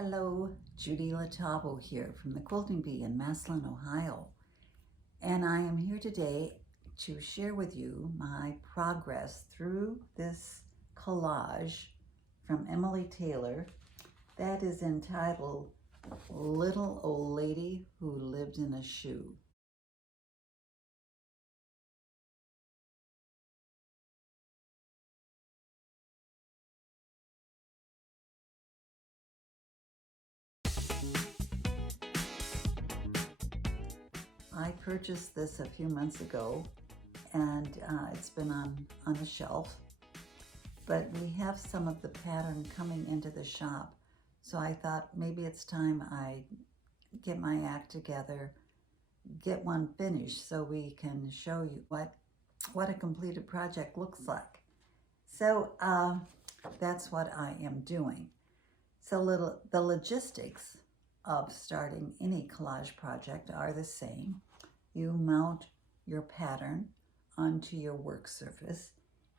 Hello, Judy here from the Quilting Bee in Massillon, Ohio. And I am here today to share with you my progress through this collage from Emily Taylor that is entitled Little Old Lady Who Lived in a Shoe. I purchased this a few months ago and it's been on a shelf, but we have some of the pattern coming into the shop. So I thought maybe it's time I get my act together, get one finished so we can show you what a completed project looks like. So that's what I am doing. So the logistics of starting any collage project are the same. You mount your pattern onto your work surface.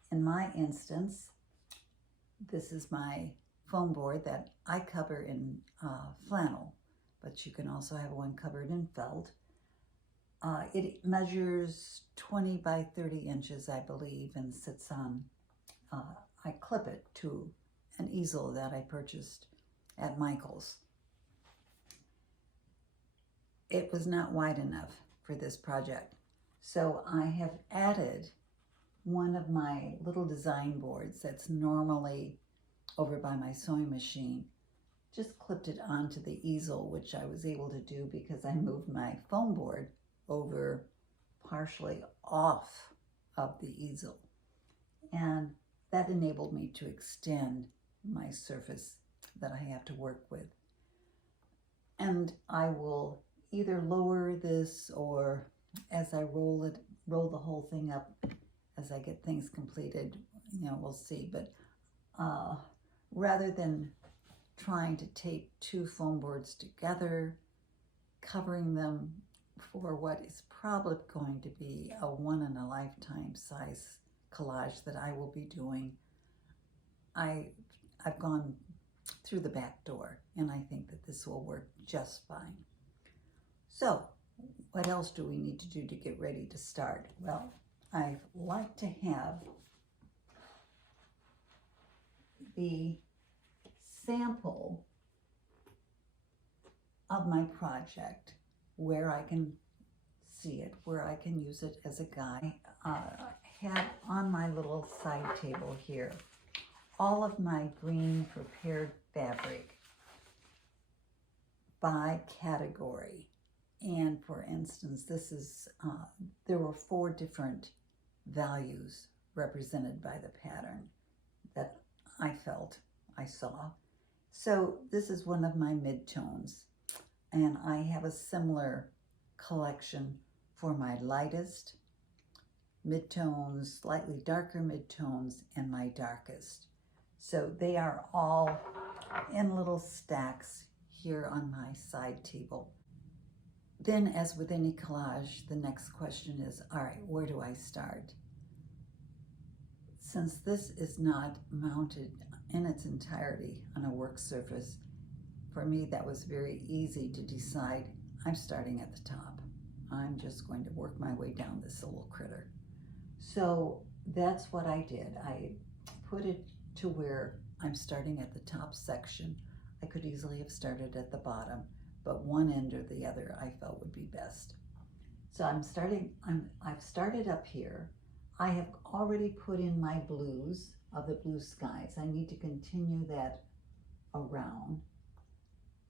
In my instance, this is my foam board that I cover in flannel, but you can also have one covered in felt. It measures 20 by 30 inches, I believe, and sits on, I clip it to an easel that I purchased at Michael's. It was not wide enough for this project, so I have added one of my little design boards that's normally over by my sewing machine. Just clipped it onto the easel, which I was able to do because I moved my foam board over partially off of the easel, and that enabled me to extend my surface that I have to work with. And I will either lower this, or as I roll the whole thing up as I get things completed, we'll see. But rather than trying to tape two foam boards together, covering them for what is probably going to be a one-in-a-lifetime size collage that I will be doing, I've gone through the back door, and I think that this will work just fine. So what else do we need to do to get ready to start? Well, I like to have the sample of my project where I can see it, where I can use it as a guide. I have on my little side table here all of my green prepared fabric by category. And for instance, this is, there were 4 different values represented by the pattern that I felt I saw. So this is one of my midtones, and I have a similar collection for my lightest midtones, slightly darker midtones, and my darkest. So they are all in little stacks here on my side table. Then, as with any collage, the next question is, all right, where do I start? Since this is not mounted in its entirety on a work surface, for me that was very easy to decide I'm starting at the top. I'm just going to work my way down this little critter. So that's what I did. I put it to where I'm starting at the top section. I could easily have started at the bottom, but one end or the other I felt would be best. So I've started up here. I have already put in my blues of the blue skies. I need to continue that around.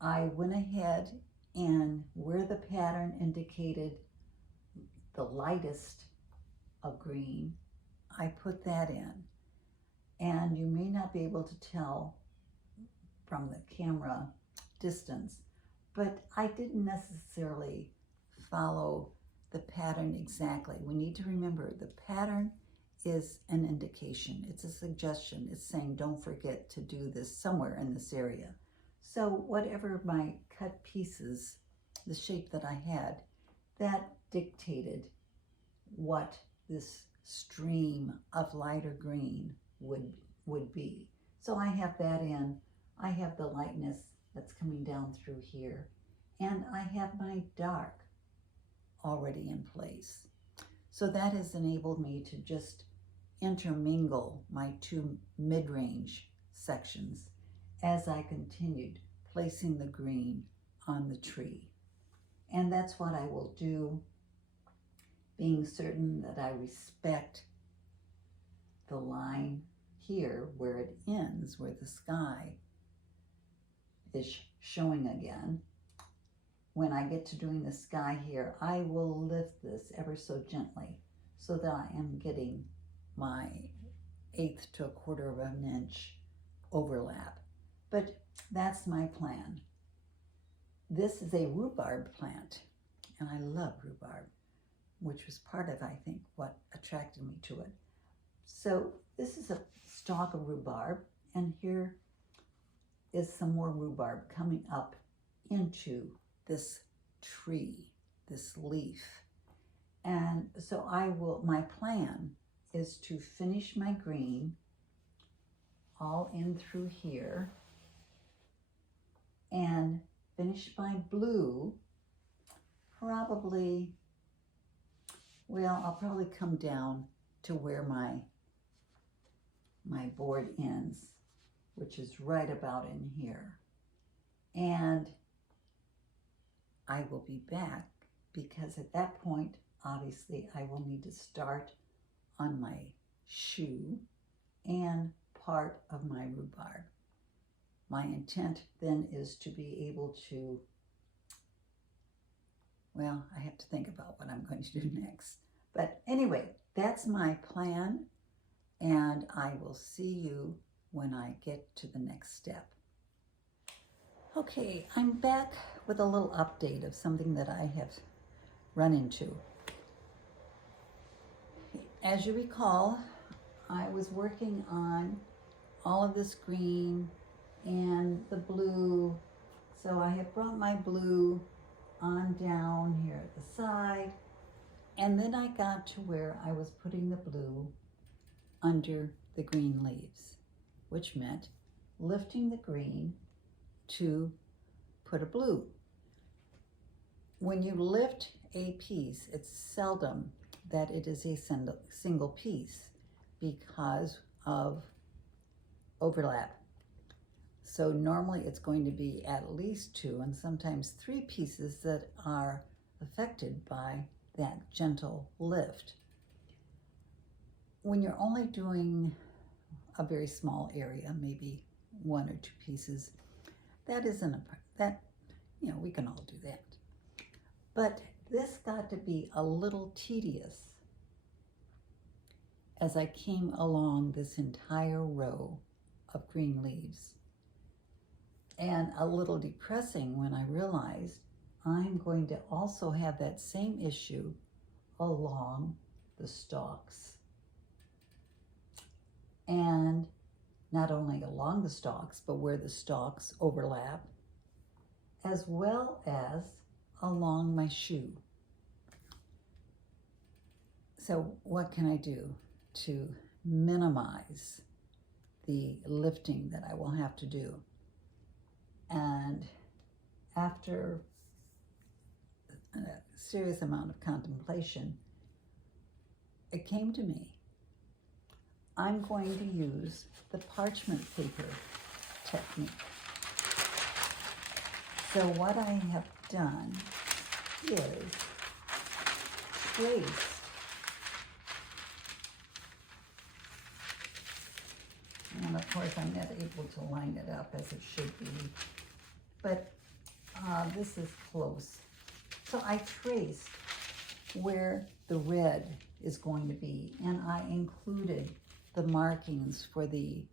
I went ahead, and where the pattern indicated the lightest of green, I put that in. And you may not be able to tell from the camera distance, but I didn't necessarily follow the pattern exactly. We need to remember the pattern is an indication. It's a suggestion. It's saying don't forget to do this somewhere in this area. So whatever my cut pieces, the shape that I had, that dictated what this stream of lighter green would be. So I have that in. I have the lightness that's coming down through here. And I have my dark already in place. So that has enabled me to just intermingle my two mid-range sections as I continued placing the green on the tree. And that's what I will do, being certain that I respect the line here where it ends, where the sky is showing again. When I get to doing the sky here, I will lift this ever so gently so that I am getting my 1/8 to 1/4 of an inch overlap. But that's my plan. This is a rhubarb plant, and I love rhubarb, which was part of, I think, what attracted me to it. So this is a stalk of rhubarb, and here is some more rhubarb coming up into this tree, this leaf. And so my plan is to finish my green all in through here and finish my blue probably, well, I'll probably come down to where my board ends, which is right about in here. And I will be back because at that point, obviously, I will need to start on my shoe and part of my rhubarb. My intent then is to be able to, well, I have to think about what I'm going to do next. But anyway, that's my plan, and I will see you when I get to the next step. Okay, I'm back with a little update of something that I have run into. As you recall, I was working on all of this green and the blue. So I have brought my blue on down here at the side, and then I got to where I was putting the blue under the green leaves, which meant lifting the green to put a blue. When you lift a piece, it's seldom that it is a single piece because of overlap. So normally it's going to be at least 2 and sometimes 3 pieces that are affected by that gentle lift. When you're only doing a very small area, maybe 1 or 2 pieces, that isn't we can all do that. But this got to be a little tedious as I came along this entire row of green leaves, and a little depressing when I realized I'm going to also have that same issue along the stalks. And not only along the stalks, but where the stalks overlap, as well as along my shoe. So what can I do to minimize the lifting that I will have to do? And after a serious amount of contemplation, it came to me. I'm going to use the parchment paper technique. So what I have done is traced and of course I'm not able to line it up as it should be, but this is close. So I traced where the red is going to be, and I included the markings for the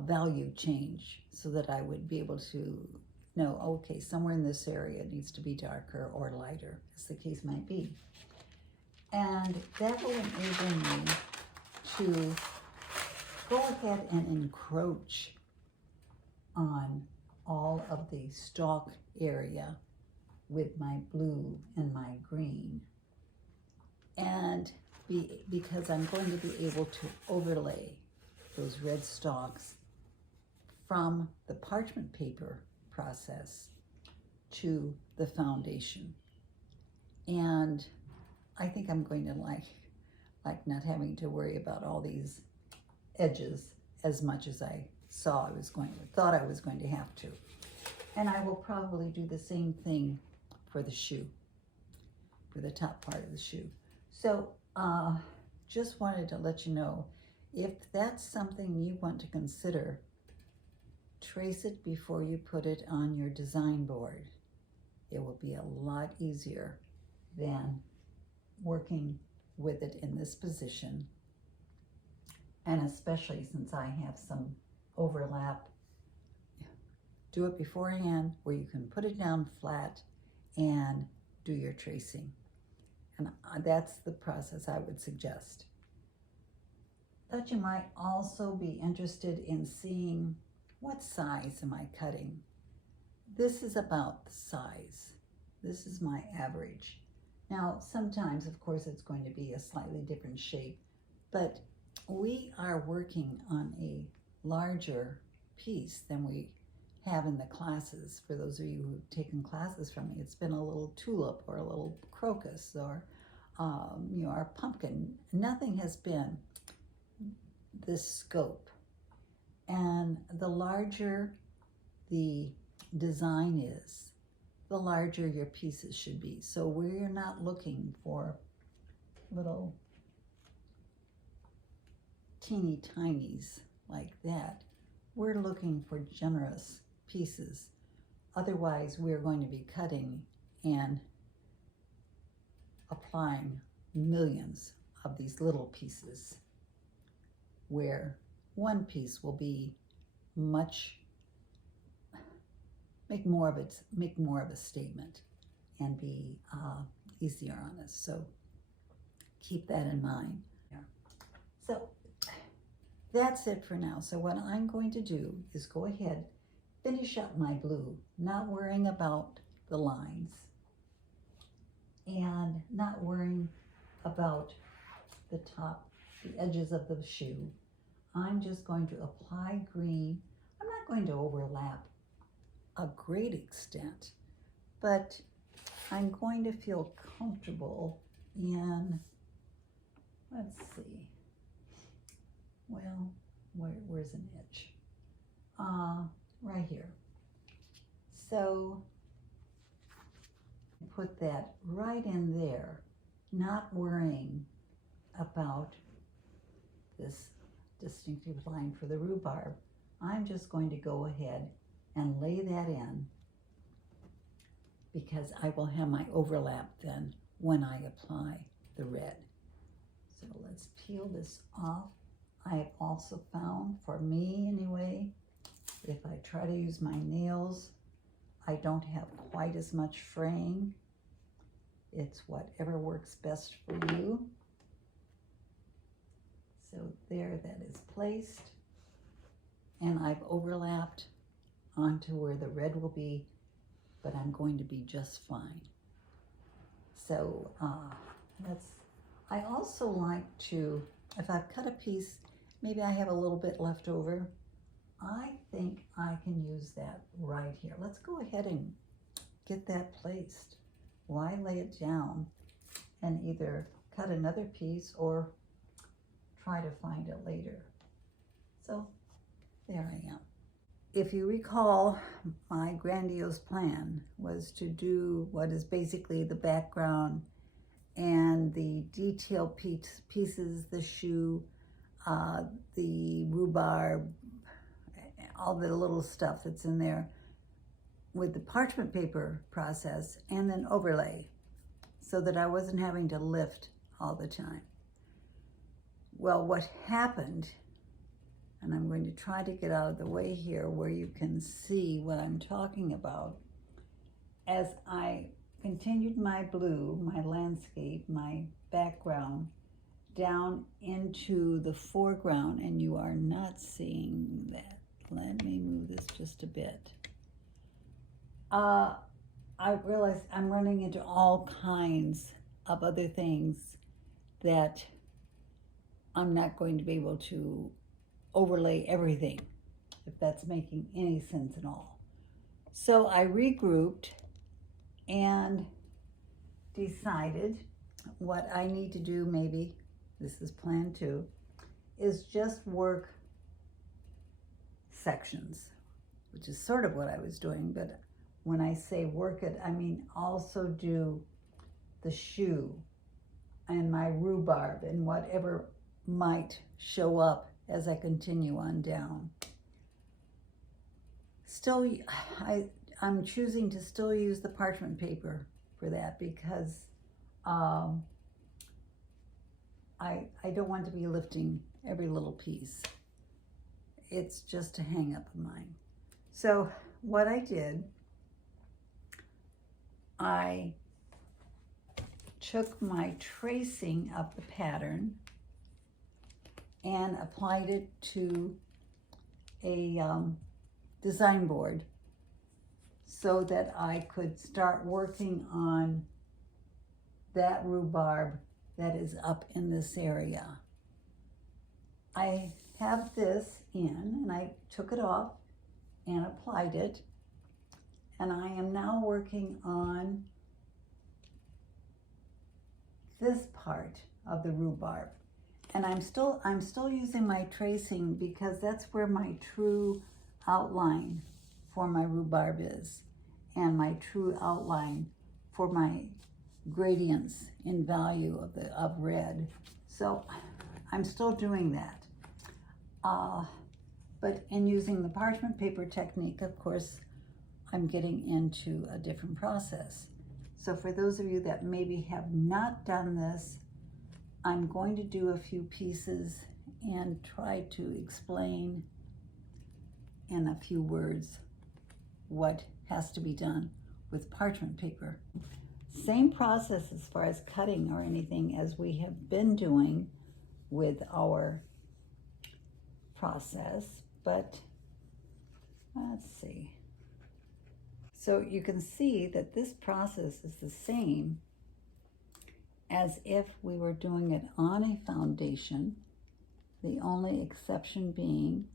value change so that I would be able to know, okay, somewhere in this area it needs to be darker or lighter, as the case might be. And that will enable me to go ahead and encroach on all of the stalk area with my blue and my green. And because I'm going to be able to overlay those red stalks from the parchment paper process to the foundation. And I think I'm going to like not having to worry about all these edges as much as I thought I was going to have to. And I will probably do the same thing for the shoe, for the top part of the shoe. So just wanted to let you know, if that's something you want to consider, trace it before you put it on your design board. It will be a lot easier than working with it in this position. And especially since I have some overlap, do it beforehand where you can put it down flat and do your tracing. And that's the process I would suggest. But you might also be interested in seeing, what size am I cutting? This is about the size. This is my average. Now, sometimes, of course, it's going to be a slightly different shape, but we are working on a larger piece than we have in the classes. For those of you who've taken classes from me, it's been a little tulip or a little crocus or our pumpkin. Nothing has been this scope. And the larger the design is, the larger your pieces should be. So we're not looking for little teeny tinies like that. We're looking for generous pieces. Otherwise, we're going to be cutting and applying millions of these little pieces, where one piece will be make more of a statement and be easier on us. So keep that in mind. So that's it for now. So what I'm going to do is go ahead, finish up my blue, not worrying about the lines and not worrying about the top, the edges of the shoe. I'm just going to apply green. I'm not going to overlap a great extent, but I'm going to feel comfortable in, let's see, well, where's an edge? Right here. So put that right in there, not worrying about this distinctive line for the rhubarb. I'm just going to go ahead and lay that in, because I will have my overlap then when I apply the red. So let's peel this off. I have also found, for me anyway, if I try to use my nails, I don't have quite as much fraying. It's whatever works best for you. So there, that is placed. And I've overlapped onto where the red will be, but I'm going to be just fine. So I also like to, if I've cut a piece, maybe I have a little bit left over, I think I can use that right here. Let's go ahead and get that placed. Why lay it down and either cut another piece or try to find it later? So there I am. If you recall, my grandiose plan was to do what is basically the background and the detail pieces, the shoe, the rhubarb, all the little stuff that's in there with the parchment paper process, and then overlay, so that I wasn't having to lift all the time. Well, what happened, and I'm going to try to get out of the way here where you can see what I'm talking about, as I continued my blue, my landscape, my background, down into the foreground, and you are not seeing that. Let me move this just a bit. I realized I'm running into all kinds of other things that I'm not going to be able to overlay everything, if that's making any sense at all. So I regrouped and decided what I need to do, maybe this is plan 2, is just work sections, which is sort of what I was doing, but when I say work it, I mean also do the shoe and my rhubarb and whatever might show up as I continue on down. Still, I'm choosing to still use the parchment paper for that because I don't want to be lifting every little piece. It's just a hang up of mine. So what I did, I took my tracing of the pattern and applied it to a design board so that I could start working on that rhubarb that is up in this area. I have this in, and I took it off and applied it, and I am now working on this part of the rhubarb. And I'm still using my tracing because that's where my true outline for my rhubarb is, and my true outline for my gradients in value of red. So I'm still doing that. But in using the parchment paper technique, of course, I'm getting into a different process. So for those of you that maybe have not done this, I'm going to do a few pieces and try to explain in a few words what has to be done with parchment paper. Same process as far as cutting or anything as we have been doing with our process, but let's see. So you can see that this process is the same as if we were doing it on a foundation, the only exception being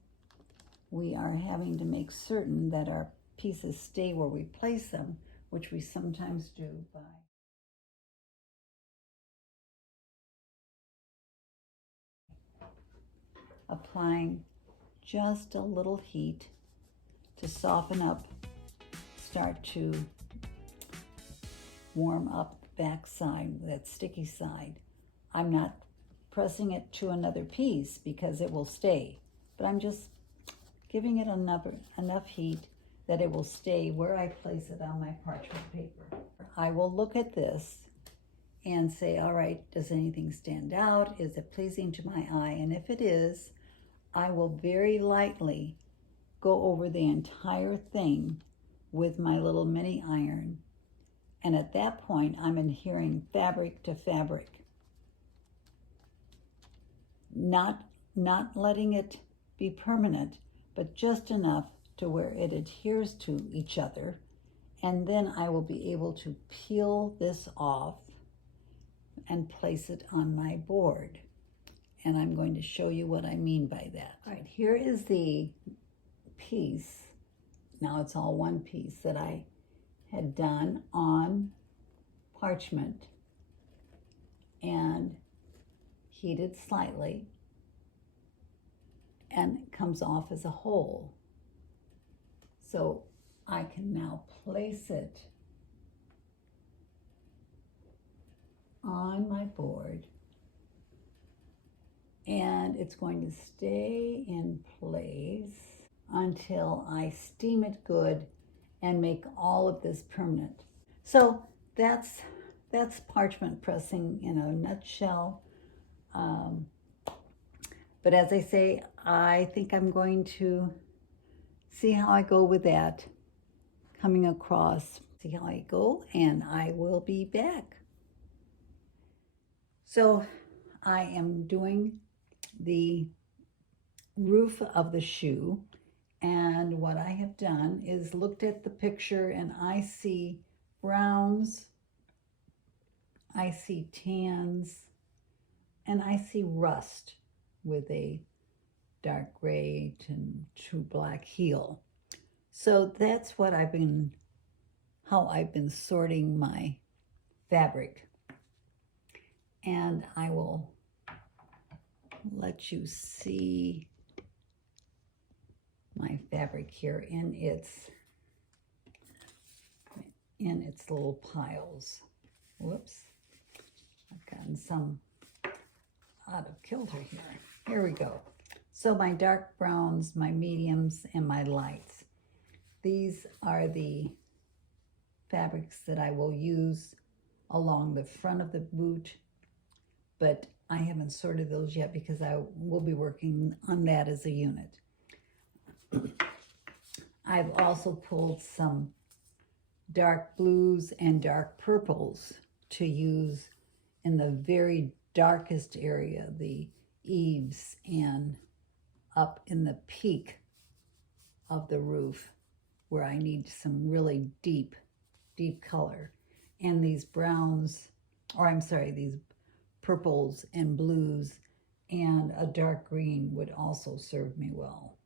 we are having to make certain that our pieces stay where we place them, which we sometimes do by applying just a little heat to soften up, start to warm up the back side, that sticky side. I'm not pressing it to another piece because it will stay, but I'm just giving it enough heat that it will stay where I place it on my parchment paper. I will look at this and say, all right, does anything stand out? Is it pleasing to my eye? And if it is, I will very lightly go over the entire thing with my little mini iron. And at that point, I'm adhering fabric to fabric. Not letting it be permanent, but just enough to where it adheres to each other. And then I will be able to peel this off and place it on my board. And I'm going to show you what I mean by that. All right, here is the piece. Now it's all one piece that I had done on parchment and heated slightly, and it comes off as a whole. So I can now place it on my board, and it's going to stay in place until I steam it good and make all of this permanent. So that's parchment pressing in a nutshell. But as I say, I think I'm going to see how I go with that coming across, see how I go, and I will be back. So I am doing the roof of the shoe, and what I have done is looked at the picture, and I see browns, I see tans, and I see rust with a dark gray to black heel. So that's how I've been sorting my fabric. And I will let you see my fabric here in its little piles. Whoops, I've gotten some out of kilter here. Here we go. So my dark browns, my mediums, and my lights. These are the fabrics that I will use along the front of the boot, but I haven't sorted those yet because I will be working on that as a unit. I've also pulled some dark blues and dark purples to use in the very darkest area, the eaves and up in the peak of the roof where I need some really deep color. And these browns, or I'm sorry, these purples and blues and a dark green would also serve me well.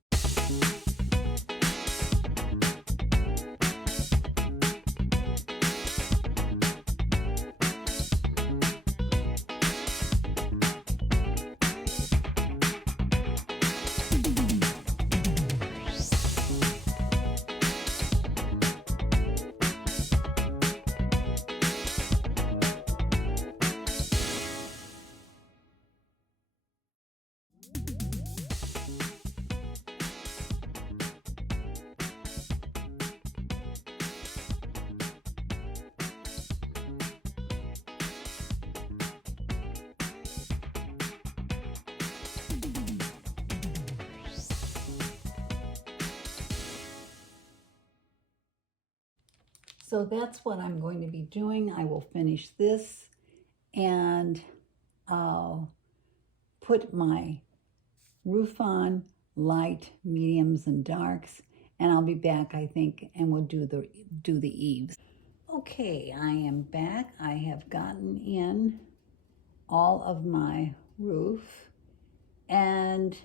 So that's what I'm going to be doing. I will finish this and I'll put my roof on, light, mediums, and darks, and I'll be back, I think, and we'll do the eaves. Okay, I am back. I have gotten in all of my roof, and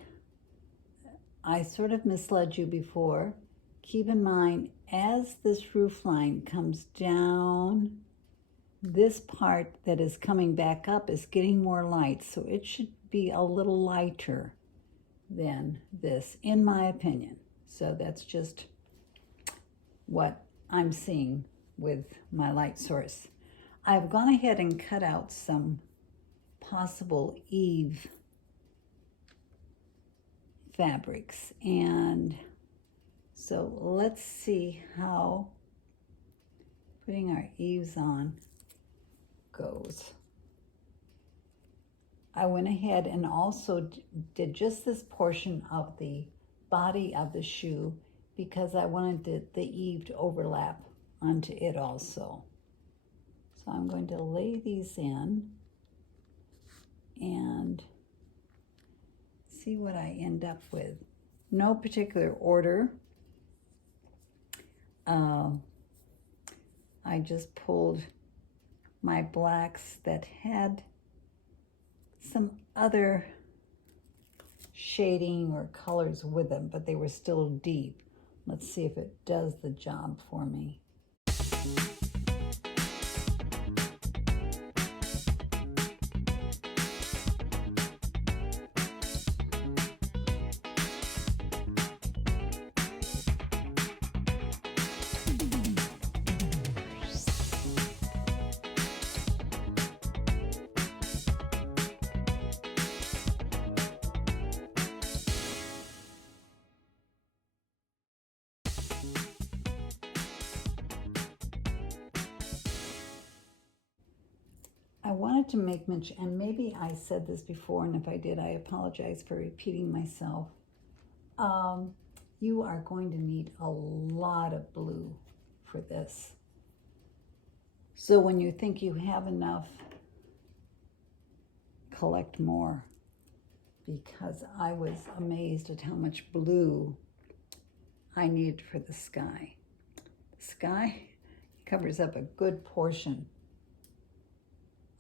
I sort of misled you before. Keep in mind, as this roof line comes down, this part that is coming back up is getting more light, so it should be a little lighter than this, in my opinion. So that's just what I'm seeing with my light source. I've gone ahead and cut out some possible eave fabrics, and so let's see how putting our eaves on goes. I went ahead and also did just this portion of the body of the shoe because I wanted the eave to overlap onto it also. So I'm going to lay these in and see what I end up with. No particular order. I just pulled my blacks that had some other shading or colors with them, but they were still deep. Let's see if it does the job for me. I wanted to make mention, and maybe I said this before, and if I did, I apologize for repeating myself. You are going to need a lot of blue for this. So when you think you have enough, collect more, because I was amazed at how much blue I needed for the sky. The sky covers up a good portion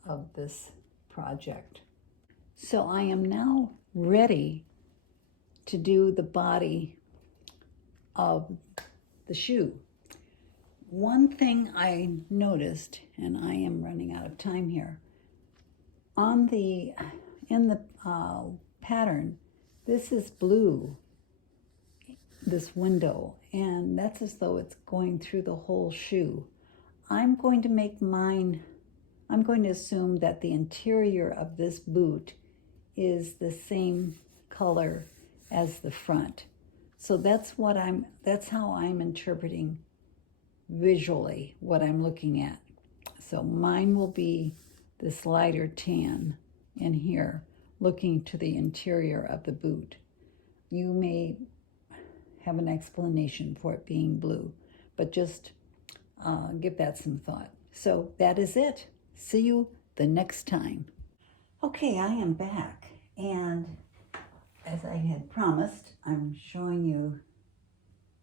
of this project. So I am now ready to do the body of the shoe. One thing I noticed, and I am running out of time here, in the pattern, this is blue, this window, and that's as though it's going through the whole shoe. I'm going to assume that the interior of this boot is the same color as the front. So that's how I'm interpreting visually what I'm looking at. So mine will be this lighter tan in here, looking to the interior of the boot. You may have an explanation for it being blue, but just give that some thought. So that is it. See you the next time. Okay, I am back, and as I had promised, I'm showing you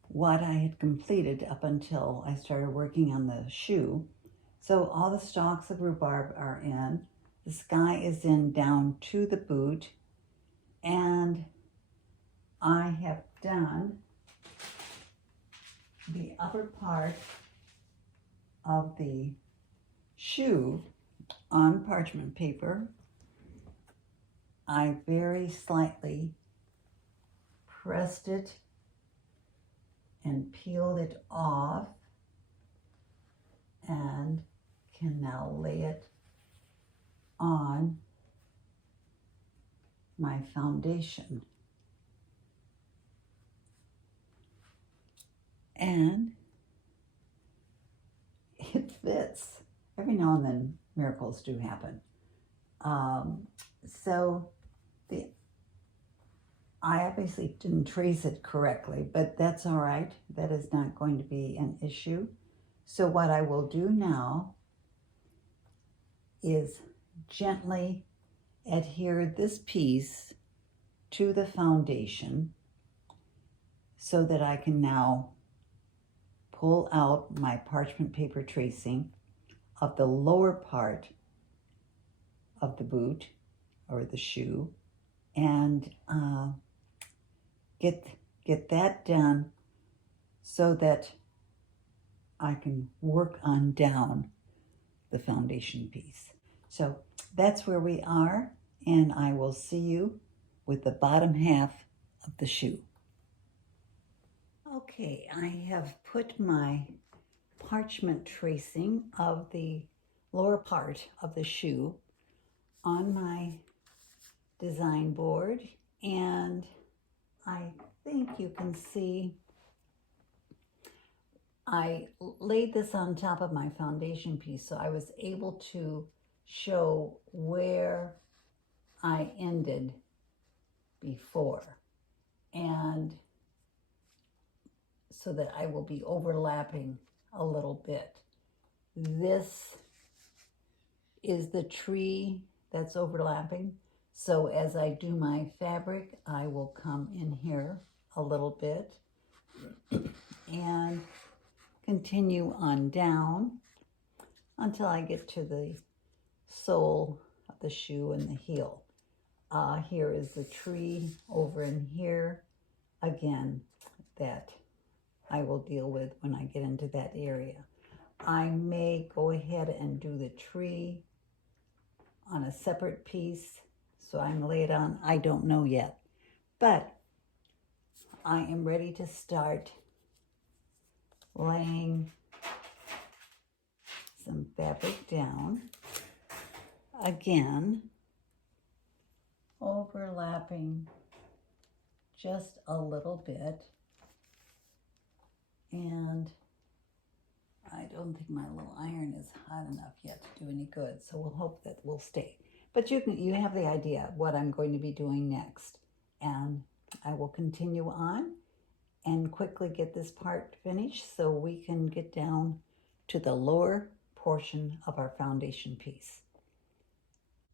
what I had completed up until I started working on the shoe. So all the stalks of rhubarb are in, the sky is in down to the boot, and I have done the upper part of the shoe on parchment paper. I very slightly pressed it and peeled it off, and can now lay it on my foundation. And it fits. Every now and then miracles do happen. I obviously didn't trace it correctly, but that's all right. That is not going to be an issue. So what I will do now is gently adhere this piece to the foundation so that I can now pull out my parchment paper tracing of the lower part of the boot or the shoe, and get that done so that I can work on down the foundation piece. So that's where we are, and I will see you with the bottom half of the shoe. Okay, I have put my parchment tracing of the lower part of the shoe on my design board, and I think you can see I laid this on top of my foundation piece, so I was able to show where I ended before, and so that I will be overlapping a little bit. This is the tree that's overlapping. So as I do my fabric, I will come in here a little bit and continue on down until I get to the sole of the shoe and the heel. Here is the tree over in here, again, that I will deal with when I get into that area. I may go ahead and do the tree on a separate piece, so I'm lay it on. I don't know yet, but I am ready to start laying some fabric down. Again, overlapping just a little bit, and I don't think my little iron is hot enough yet to do any good, so we'll hope that will stay. But you have the idea of what I'm going to be doing next, and I will continue on and quickly get this part finished so we can get down to the lower portion of our foundation piece.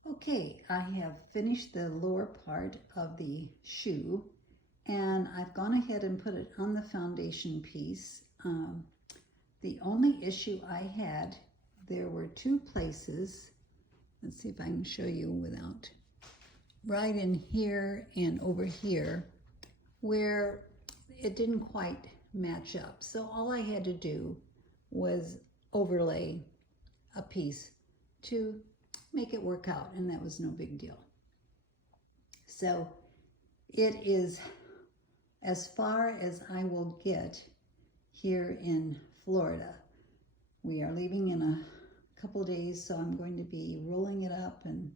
Okay, I have finished the lower part of the shoe, and I've gone ahead and put it on the foundation piece. The only issue I had, there were two places, let's see if I can show you without, right in here and over here, where it didn't quite match up. So all I had to do was overlay a piece to make it work out, and that was no big deal. So it is as far as I will get here in Florida. We are leaving in a couple days, so I'm going to be rolling it up and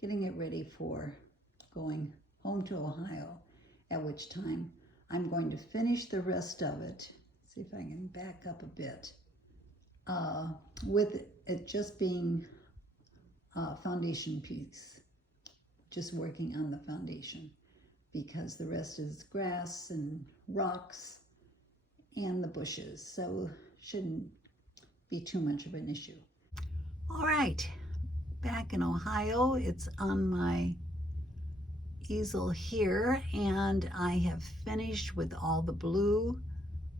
getting it ready for going home to Ohio, at which time I'm going to finish the rest of it. See if I can back up a bit. With it just being a foundation piece, just working on the foundation, because the rest is grass and rocks and the bushes, so shouldn't be too much of an issue. All right, back in Ohio, it's on my easel here, and I have finished with all the blue.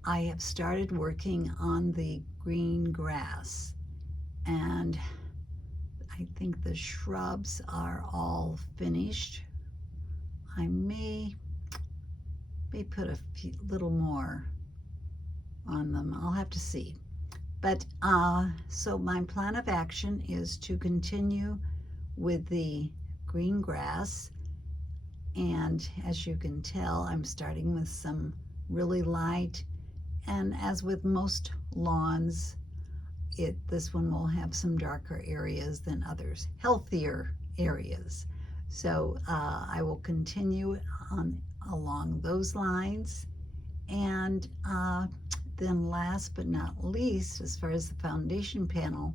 I have started working on the green grass, and I think the shrubs are all finished. I may put a little more on them. I'll have to see. But so my plan of action is to continue with the green grass. And as you can tell, I'm starting with some really light. And as with most lawns, this one will have some darker areas than others, healthier areas. So I will continue along those lines. And then last but not least, as far as the foundation panel,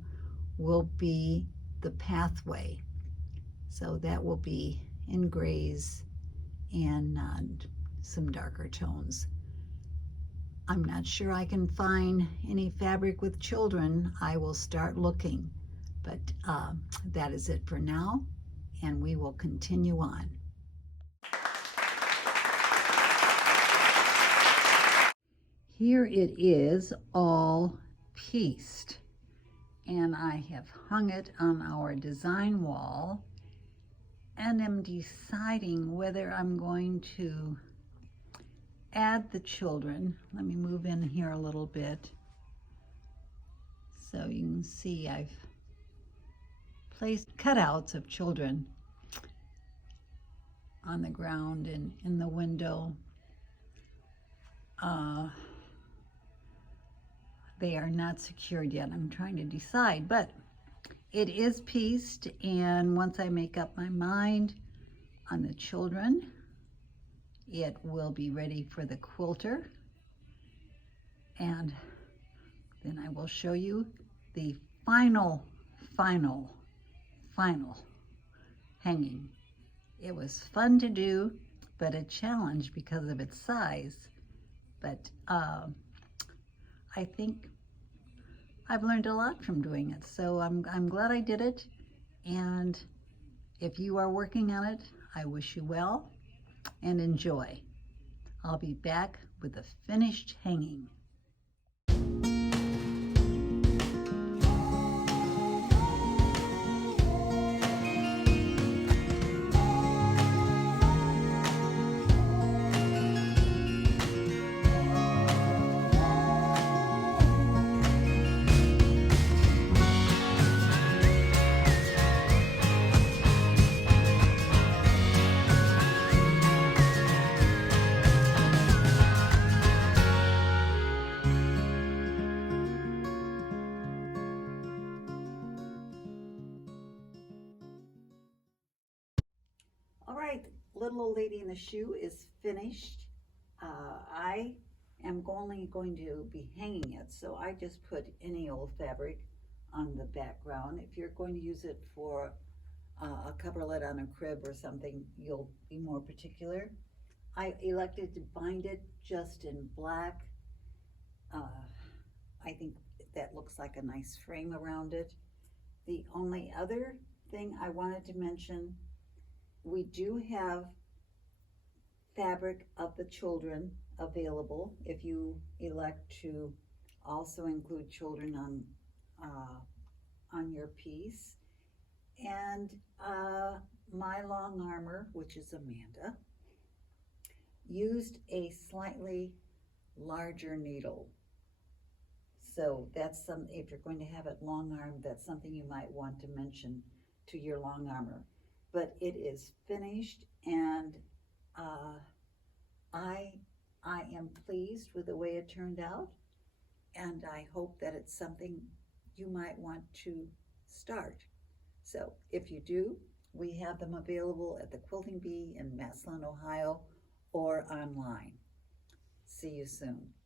will be the pathway. So that will be in grays and some darker tones. I'm not sure I can find any fabric with children. I will start looking, but that is it for now, and we will continue on. Here it is, all pieced, and I have hung it on our design wall, and am deciding whether I'm going to add the children. Let me move in here a little bit so you can see I've placed cutouts of children on the ground and in the window. They are not secured yet. I'm trying to decide, but it is pieced, and once I make up my mind on the children, it will be ready for the quilter, and then I will show you the final hanging. It was fun to do, but a challenge because of its size. But I think I've learned a lot from doing it, so I'm glad I did it. And if you are working on it, I wish you well and enjoy. I'll be back with the finished hanging. All right, Little Old Lady in the Shoe is finished. I am only going to be hanging it, so I just put any old fabric on the background. If you're going to use it for a coverlet on a crib or something, you'll be more particular. I elected to bind it just in black. I think that looks like a nice frame around it. The only other thing I wanted to mention, we do have fabric of the children available if you elect to also include children on your piece. And my long armor, which is Amanda, used a slightly larger needle. So that's some, if you're going to have it long arm, that's something you might want to mention to your long armor. But it is finished, and I am pleased with the way it turned out, and I hope that it's something you might want to start. So if you do, we have them available at the Quilting Bee in Massillon, Ohio, or online. See you soon.